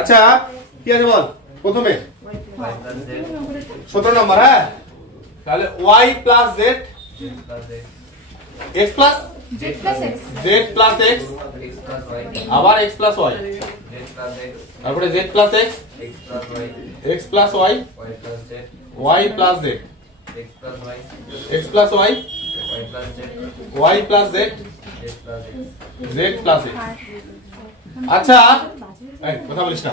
আচ্ছা কি আছে বল প্রথমে 17 নম্বর। হ্যাঁ তাহলে y plus z x plus z plus x আবার x প্লাস y তারপরে z plus x x plus y y plus z x plus y y plus z z plus x। আচ্ছা এই কথা বলিস না,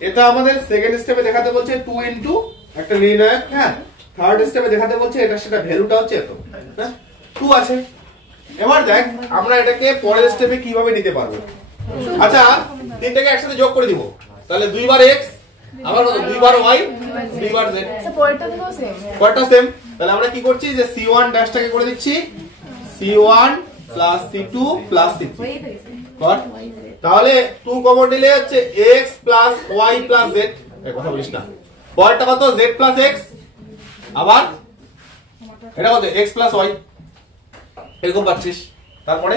এটা আমাদের সেকেন্ড স্টেপে দেখাতে বলছে 2 ইনটু একটা নির্ণায়ক। হ্যাঁ থার্ড স্টেপে দেখাতে বলছে এটা সেটা ভ্যালুটা হচ্ছে এত, হ্যাঁ 2 আছে। এবার দেখ আমরা এটাকে পরের স্টেপে কিভাবে নিতে পারবো। আচ্ছা তিনটাকে একসাথে যোগ করে দিব, তাহলে 2 বার x আবার কত 2 বার y 2 বার z। পরেরটা সেম। তাহলে আমরা কি করছি যে c1 ড্যাশটাকে করে দিচ্ছি c1 plus c2 plus c3 কর। তাহলে 2 কমন নিলে হচ্ছে x plus y plus z। এই কথা বলিস না, পরেরটা কত z প্লাস x আবার এটা কত x প্লাস y এরকম পাচ্ছিস। তারপরে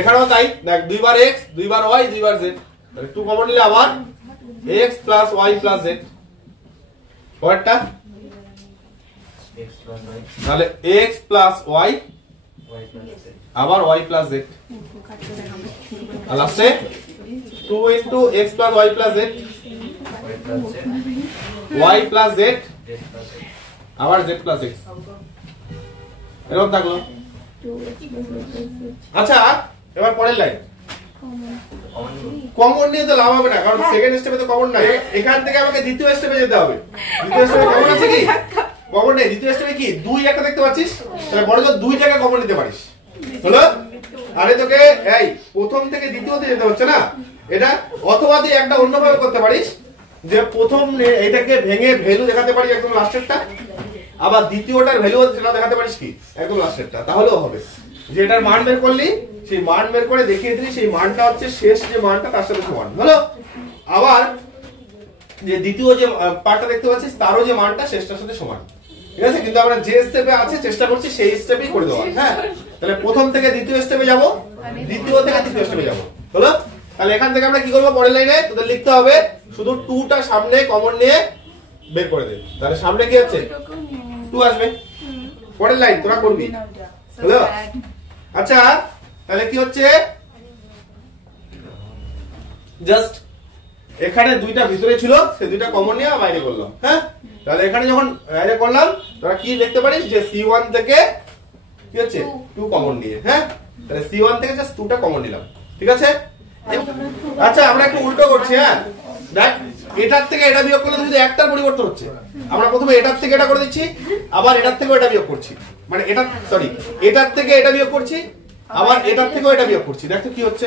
এখানেও তাই দেখ 2 বার x 2 বার y 2 বার z। তাহলে 2 কমন নিলে আবার x plus y plus z। পরেরটা তাহলে x প্লাস y আবার y প্লাস z। আর লাস্টে 2 into x plus y plus z y plus z আবার z প্লাস x এরকম থাকলো। আচ্ছা এবার পরের লাইন কমন নিয়ে তো লাভ হবে না, কারণ সেকেন্ড স্টেপে তো কমন নাই। এখান থেকে আমাকে দ্বিতীয় স্টেপে যেতে হবে। দ্বিতীয় স্টেপে কমন আছে কি? কমন নেই। দ্বিতীয় স্টেপে কি 2 একটা দেখতে পাচ্ছিস, তাহলে বড় জোর 2 টাকা কমন নিতে পারিস। হলো? আরে তোকে এই প্রথম থেকে দ্বিতীয়তে যেতে হচ্ছে না এটা, অথবা তুই একটা অন্যভাবে করতে পারিস যে প্রথম এটাকে ভেঙে ভ্যালু দেখাতে পারিস একদম লাস্টেরটা, আবার দ্বিতীয়টার ভ্যালু সেটা দেখাতে পারিস কি একদম লাস্টেরটা, তাহলেও হবে। যে এটার মান বের করলি সেই মান বের করে দেখিয়ে দিলি সেই মানটা হচ্ছে শেষ যে মানটা তার সাথে সমান হলো। আবার যে দ্বিতীয় যে পার্টটা দেখতে পাচ্ছিস তারও যে মানটা শেষটার সাথে সমান, ঠিক আছে। কিন্তু আমরা যে স্টেপে আছে চেষ্টা করছি সেই স্টেপেই করে দেওয়ার। হ্যাঁ তাহলে প্রথম থেকে দ্বিতীয় স্টেপে যাব, দ্বিতীয় থেকে তৃতীয় স্টেপে যাব। হলো? তাহলে এখান থেকে আমরা কি করব, পরের লাইনে তোদের লিখতে হবে শুধু 2টা সামনে কমন নিয়ে বের করে দে। তাহলে সামনে কি আছে 2 আসবে। পরের লাইন তোরা করবি। হলো? আচ্ছা তাহলে কি হচ্ছে, জাস্ট এখানে 2টা ভিতরে ছিল সেই 2টা কমন নিয়ে বাইরে করলাম। হ্যাঁ তাহলে এখানে যখন বাইরে করলাম তোরা কি লিখতে পারিস যে c1 থেকে কি হচ্ছে 2 কমন নিয়ে। হ্যাঁ তাহলে c1 থেকে জাস্ট 2টা কমন নিলাম, ঠিক আছে। আচ্ছা আমরা একটু উল্টো করছি। হ্যাঁ দেখ এটার থেকে এটা বিয়োগ করলে যদি একটার পরিবর্তন হচ্ছে, আমরা প্রথমে এটার থেকে এটা করে দিচ্ছি, আবার এটার থেকেও এটা বিয়োগ করছি, মানে এটা সরি এটার থেকে এটা বিয়োগ করছি, আবার এটার থেকেও এটা বিয়োগ করছি। দেখো কি হচ্ছে,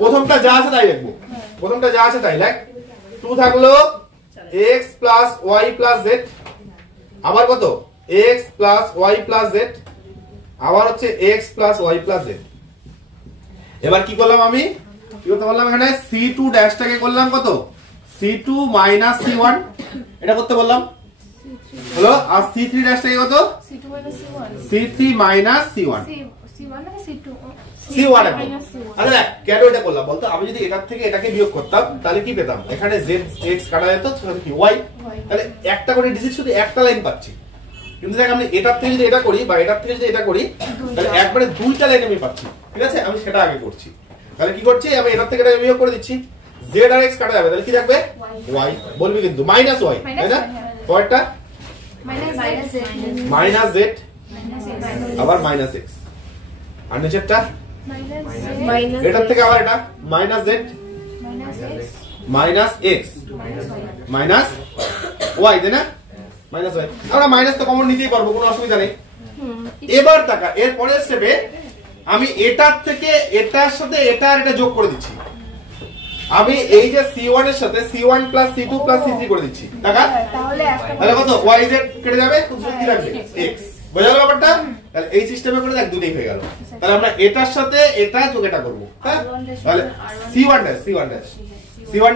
প্রথমটা যা আছে তাই লিখবো। প্রথমটা যা আছে তাই লাইক 2 থাকলো x plus y plus z, আবার কত x plus y plus z, আবার হচ্ছে x plus y plus z। এবার কি করলাম আমি, কি করতে বললাম এখানে c2 ড্যাশটাকে করলাম কত c2 মাইনাস c1 এটা করতে বললাম। হলো? আর c3 ড্যাশটাকে কত c3 মাইনাস c1 c1 আচ্ছা দেখ কেন এটা করলাম বলতো, আমি যদি এটার থেকে এটাকে বিয়োগ করতাম তাহলে কি পেতাম, এখানে z x কাটা যেত কি y, তাহলে একটা করে ডিজিট শুধু একটা লাইন পাচ্ছি। কিন্তু দেখ আমি এটার থেকে যদি এটা করি বা এটার থেকে যদি এটা করি তাহলে একবারে 2টা লাইন আমি পাচ্ছি, ঠিক আছে। আমি সেটা আগে করছি। তাহলে কি করছি, আমি এটার থেকে এটা বিয়োগ করে দিচ্ছি, z আর x কাটা যাবে, তাহলে কি থাকবে y বলবি কিন্তু মাইনাস y, তাই না। পরেরটা মাইনাস z আবার মাইনাস x, আর নিচেরটা এটার থেকে আবার এটা minus z minus x minus y, তাই না। মাইনাস y আমরা মাইনাস তো কমন নিতেই পারবো, কোনো অসুবিধা নেই। এবার টাকা এর পরের স্টেপে আমি এটার থেকে এটার সাথে এটা আর এটা যোগ করে দিচ্ছি। আমি এই যে c1 এর সাথে c1 plus c2 plus c3 করে দিচ্ছি টাকা, তাহলে কত yz কেটে যাবে, কি থাকবে x। বোঝা গেল ব্যাপারটা? তাহলে এই সিস্টেমে করে দেখ দুটোই হয়ে গেল। তাহলে আমরা এটার সাথে এটা যোগ এটা করব। হ্যাঁ তাহলে c1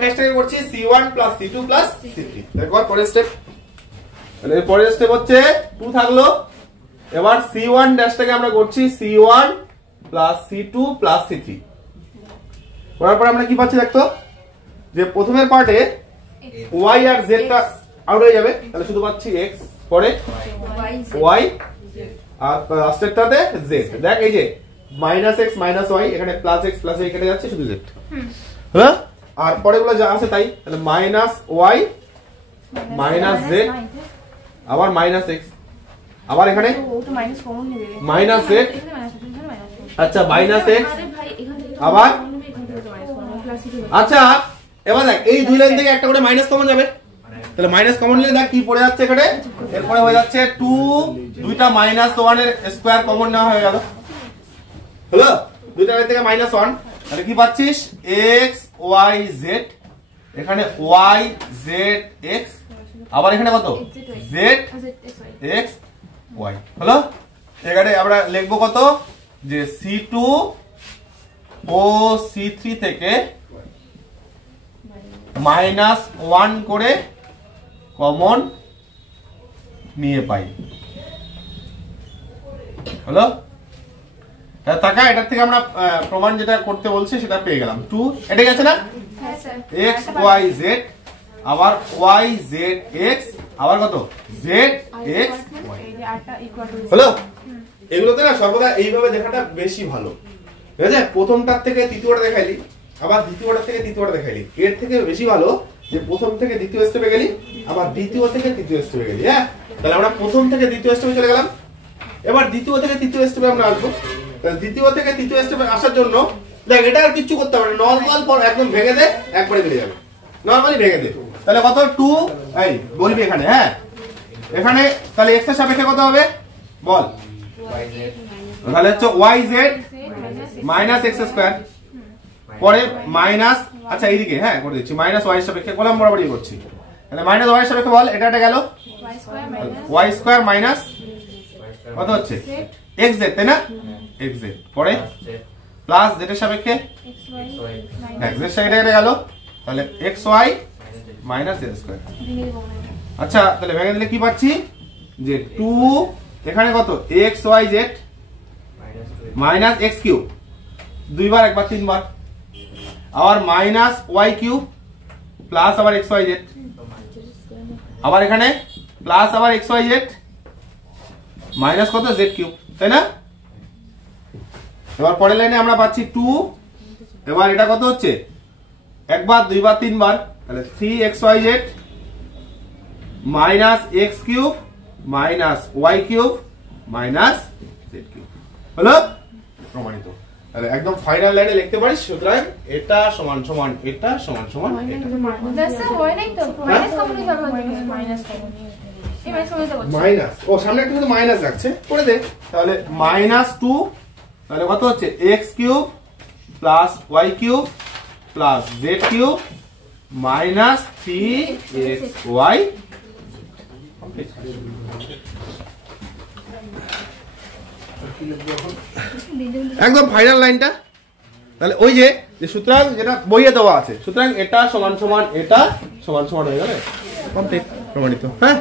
ড্যাশটাকে করছি c1 plus c2 plus c3। দেখো পরের স্টেপ, তাহলে পরের স্টেপ হচ্ছে 2 থাকলো, এবার c1 ড্যাশটাকে আমরা করছি c1 plus c2 plus c3 করার পর আমরা কি পাচ্ছি দেখতো যে প্রথমের পার্টে y আর z টা আউট হয়ে যাবে, তাহলে শুধু পাচ্ছি x, পরে y আর লাস্টেরটাতে z। দেখ এই যে -x -y এখানে +x +y কেটে যাচ্ছে, শুধু z। হ্যাঁ, আর পরেগুলো যা আছে তাই, তাহলে -y -z আবার -x, আবার এখানে -z, আচ্ছা -x আবার, আচ্ছা এবার দেখ এই দুই লাইন থেকে একটা করে মাইনাস কমন যাবে, তাহলে মাইনাস কমন নিলে দেখ কি পড়ে যাচ্ছে এখানে, এরপরে হয়ে যাচ্ছে 2, দুইটা -1 এর স্কয়ার কমন নেওয়া হয়ে গেল, হলো দুইটা লাইন থেকে -1, তাহলে কি পাচ্ছিস x y z, এখানে y z x, আবার এখানে কত z x y, হলো। এখানে আমরা লিখবো কত, যে C2 ও C3 থেকে -1 করে কমন নিয়ে পাই, হলো। টাকা এটার থেকে আমরা প্রমাণ যেটা করতে বলছি সেটা পেয়ে গেলাম, 2 এটা গেছে না, x y z আবার y z x আবার কত z x y, হলো। এগুলোতে না সর্বদা এইভাবে দেখাটা বেশি ভালো, ঠিক আছে? প্রথমটার থেকে তৃতীয়টা দেখাইলি, আবার দ্বিতীয়টার থেকে তৃতীয়টা দেখাইলি, এর থেকে বেশি ভালো যে প্রথম থেকে দ্বিতীয় স্টেপে গেলি, আবার দ্বিতীয় থেকে তৃতীয় স্টেপে গেলি। হ্যাঁ, তাহলে আমরা প্রথম থেকে দ্বিতীয় স্টেপে চলে গেলাম, এবার দ্বিতীয় থেকে তৃতীয় স্টেপে আমরা আসবো। তাহলে দ্বিতীয় থেকে তৃতীয় স্টেপে আসার জন্য দেখ এটা আর কিছু করতে হবে না, নরমাল ফর একদম ভেঙে দে, একবারে বেরিয়ে যাবে, নরমালি ভেঙে দে। তাহলে কত 2, এই বলবি এখানে, হ্যাঁ এখানে তাহলে x এর সাপেক্ষে কত হবে বল, তাহলে হচ্ছে yz -x স্কয়ার, পরে মাইনাস, আচ্ছা এইদিকে হ্যাঁ করে দিচ্ছি, -y এর সাপেক্ষে কলাম বরাবরই করছি, তাহলে -y এর সাপেক্ষে বল, এটা গেল y স্কয়ার মাইনাস কত হচ্ছে xz, তাই না, xz, পরে প্লাস z এর সাপেক্ষে x এর সাইডে গেল, তাহলে xy মাইনাস z স্কয়ার। আচ্ছা তাহলে ভেঙে দিলে কি পাচ্ছি, যে 2 এখানে কত xyz মাইনাস x কিউব, দুইবার একবার তিনবার, আবার মাইনাস y কিউব প্লাস আবার xyz, আবার এখানে প্লাস আবার xyz মাইনাস কত z কিউব, তাই না। এবার পরের লাইনে আমরা পাচ্ছি 2, এবার এটা কত হচ্ছে একবার দুইবার তিনবার, তাহলে 3xyz minus x cube minus y cube minus z cube, হলো প্রমাণিত। তাহলে একদম ফাইনাল লাইনে লিখতে পারিস, সুতরাং এটা সমান সমান এটা সমান সমান এটা, মাইনাস ও সামনে একটা কিন্তু মাইনাস রাখছে, করে দে, তাহলে -2, তাহলে কত হচ্ছে x cube plus y cube plus z cube minus 3xy। একদম ফাইনাল লাইনটা, তাহলে ওই যে সুতরাং যেটা বইয়ে দেওয়া আছে, সুতরাং এটা সমান সমান এটা সমান সমান হয়ে গেল, কমপ্লিট, প্রমাণিত। হ্যাঁ।